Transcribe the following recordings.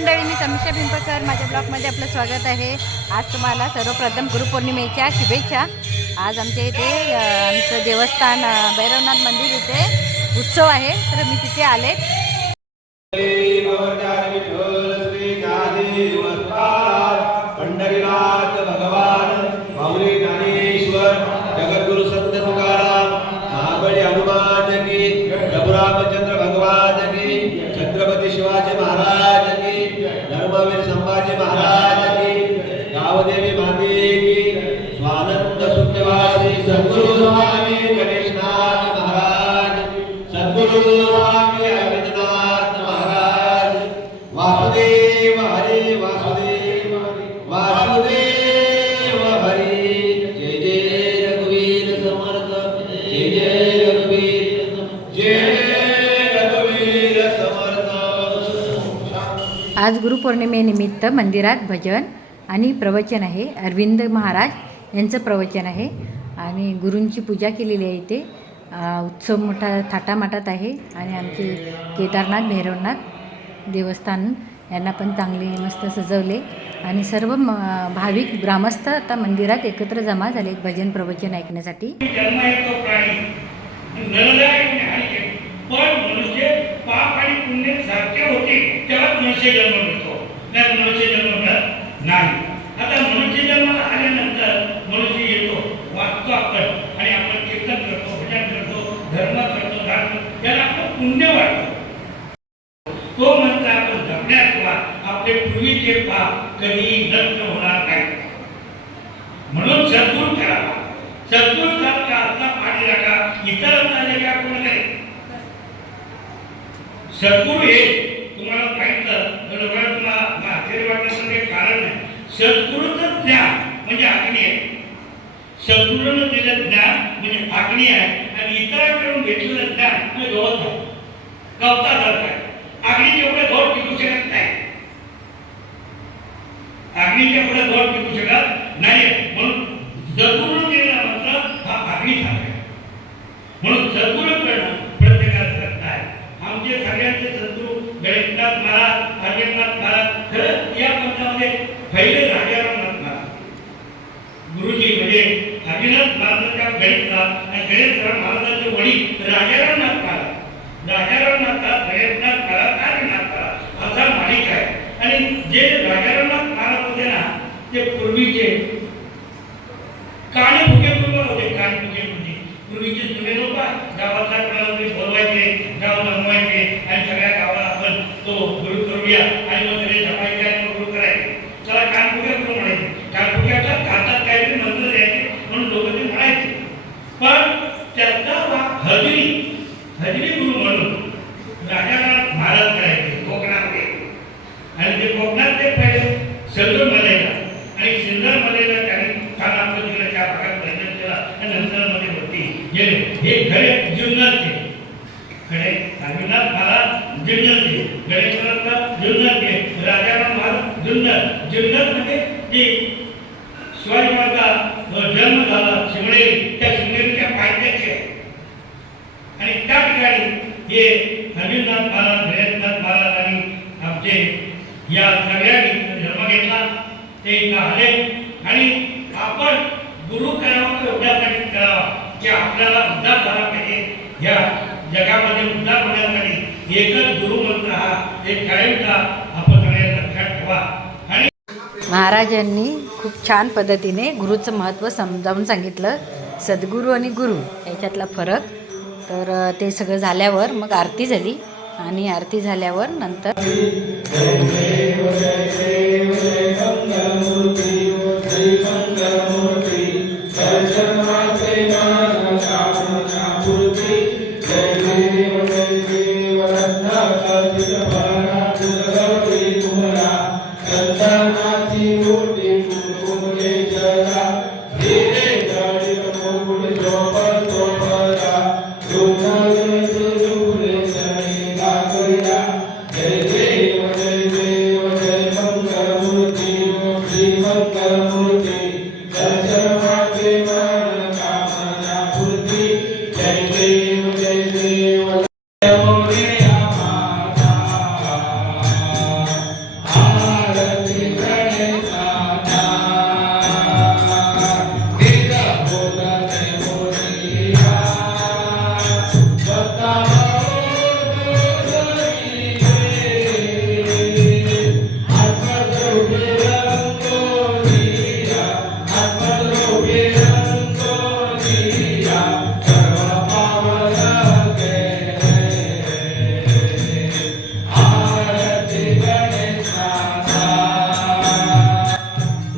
मंडळी, मी समीक्षा पिंपळकर, माझ्या ब्लॉगमध्ये आपलं स्वागत आहे। आज तुम्हाला सर्वप्रथम गुरुपौर्णिमेच्या शुभेच्छा। आज आमच्या इथे आमचं देवस्थान भैरवनाथ मंदिर इथे उत्सव आहे, तर मी तिथे आले। पंढरीनाथ भगवान माऊली ज्ञानेश्वर जगद्गुरु संत तुकाराम महाबळी हनुमान की, प्रभुरामचंद्र भगवान की, छत्रपती शिवाजी महाराज की, धर्मवीर संभाजी महाराज की, गावदेवी माते की, स्वानंद सुखवासी सद्गुरु स्वामी गणेशनाथ महाराज, सद्गुरु स्वामी अरविंदनाथ महाराज। वासुदेव हरे वासुदेव वासुदेव हरे। जय जय रघुवीर समर्थ, जय जय रघुवीर, जय रघुवीर समर्थ। आज गुरुपौर्णिमेनिमित्त मंदिरात भजन आणि प्रवचन आहे। अरविंद महाराज यांचं प्रवचन आहे आणि गुरूंची पूजा केलेली आहे। इथे उत्सव मोठा थाटामाटात आहे आणि आमचे केदारनाथ भैरवनाथ देवस्थान यांना पण चांगले मस्त सजवले आणि सर्व भाविक ग्रामस्थ आता मंदिरात एकत्र जमा झाले भजन प्रवचन ऐकण्यासाठी। जन्म येतो प्राणी पण मनुष्य पाप आणि पुण्य सारखे होते तेव्हा मनुष्य जन्म मिळतो, नाही मनुष्य जन्म मिळत नाही। आता मनुष्य जन्म आल्यानंतर मनुष्य येतो, वाचतो आपण आणि आपण कीर्तन करतो, भजन करतो, धर्म करतो, दान करतो, त्याला आपण पुण्य वाटतो। तो म्हणतो आपण जगण्यात वा आपले पूर्वीचे पाप कधी नष्ट होणार नाही, म्हणून सद्गुरू करावा। सद्गुरू का आता पाणी टाका, इतरांना जे काय कोण नाही। सद्गुरू हे तुम्हाला सांगितलं तर तुम्हाला आश्चर्य वाटण्याचं एक कारण नाही। सद्गुरूचं ज्ञान म्हणजे अग्नी आहे, सद्गुरूनं दिलेलं ज्ञान म्हणजे अग्नी आहे आणि इतरांकडून घेतलेलं ज्ञान म्हणजे गवत आहे, गवतासारखं आहे। अग्नीच्या पुढे गवत टिकू शकत नाही, अग्नीच्या पुढे गवत टिकू शकत नाही। म्हणून सद्गुरूनं दिलेला मंत्र हा अग्नीसारखा आहे, म्हणून सद्गुरू करणं प्रत्येकाला करता आहे। आमचे सगळ्यांचे सद्गुरू गणेशनाथ महाराज, अरविंदनाथ महाराज, खरं या पंथामध्ये पहिले राजारामनाथ महाराज गुरुजी म्हणजे अरविंदनाथ महाराजांच्या गणेशनाथ आणि गणेशराव महाराजांचे वडील राजारामनाथ महाराज, राजारामनाथ गणेशनाथ महाराज, अरविंदनाथ महाराज असा मालिक आहे। आणि जे राजारामनाथ महाराज होते ना, ते पूर्वीचे कानफुके गुरु होते। कानफुके म्हणजे पूर्वीचे जुने लोक गावातल्या कोणाला बोलवायचे, गाव जमवायचे आणि सगळ्या गावाला आपण तो गुरु करूया आणि मग त्याने जपायचे आणि गुरु करायचे, चला कानफुके गुरु म्हणायचे। कानफुक्याच्या हातात काहीतरी मंत्र द्यायचे म्हणून लोक ते म्हणायचे, पण त्याचा हजरी गुरु म्हणून राजाराम महाराज करायचे कोकणामध्ये। आणि ते कोकणात ते पहिले सिंधुमलेला आणि सिंधुमलेला त्यांनी कान आपलं दिलं, त्या भागात प्रयत्न केला आणि नंतर मध्ये वरती गेले। हे खरे जुन्नरचे खरे अरविंदनाथ महाराज जुन्नरचे, गणेशनाथ जुन्नरचे, राजाराम महाराज जुन्नर। जुन्नर म्हणजे जे शिवाजी महाराजांचा जन्म झाला शिवनेरी, त्या शिवनेरीच्या पायथ्याशी आहे आणि त्या ठिकाणी हे अरविंदनाथ महाराज, गणेशनाथ महाराज आणि आमचे या सगळ्यांनी जन्म घेतला, ते इथं आले। आणि आपण गुरु करावा तर उद्धारासाठी करावा की आपल्याला उद्धार झाला पाहिजे। या जगामध्ये उद्धार होण्यासाठी एकच गुरु मंत्र हा एक कायमचा आपण सगळ्यांना लक्षात ठेवा। आणि महाराजांनी खूप छान पद्धतीने गुरुचं महत्त्व समजावून सांगितलं, सद्गुरू आणि गुरु याच्यातला फरक। तर ते सगळं झाल्यावर मग आरती झाली आणि आरती झाल्यावर नंतर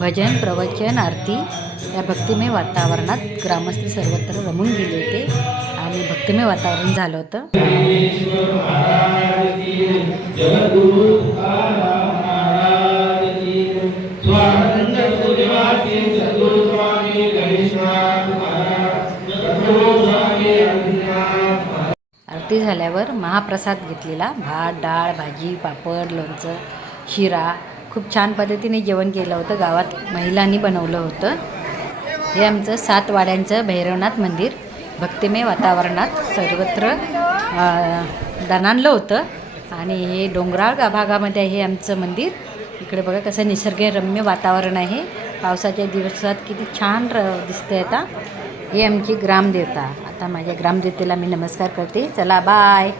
भजन प्रवचन आरती या भक्तिमय वातावरणात ग्रामस्थ सर्वत्र रमून गेले होते आणि भक्तिमय वातावरण झालं होतं. जगद्गुरु तुकाराम महाराज की स्वानंद सूर्यवासी सद्गुरु स्वामी गणेशनाथ महाराज सद्गुरु स्वामी अभिनाथ महाराज. आरती झाल्यावर महाप्रसाद घेतलेला भात डाळ भाजी पापड लोणचं शिरा खूप छान पद्धतीने जेवण केलं होतं. गावात महिलांनी बनवलं होतं. हे आमचं 7 वाड्यांचं भैरवनाथ मंदिर भक्तिमय वातावरणात सर्वत्र दणाणलं होतं आणि हे डोंगराळ भागामध्ये हे आमचं मंदिर. इकडे बघा कसं निसर्गरम्य वातावरण आहे. पावसाच्या दिवसात किती छान दिसते. आता ही आमची ग्रामदेवता. आता माझ्या ग्रामदेवतेला मी नमस्कार करते. चला बाय.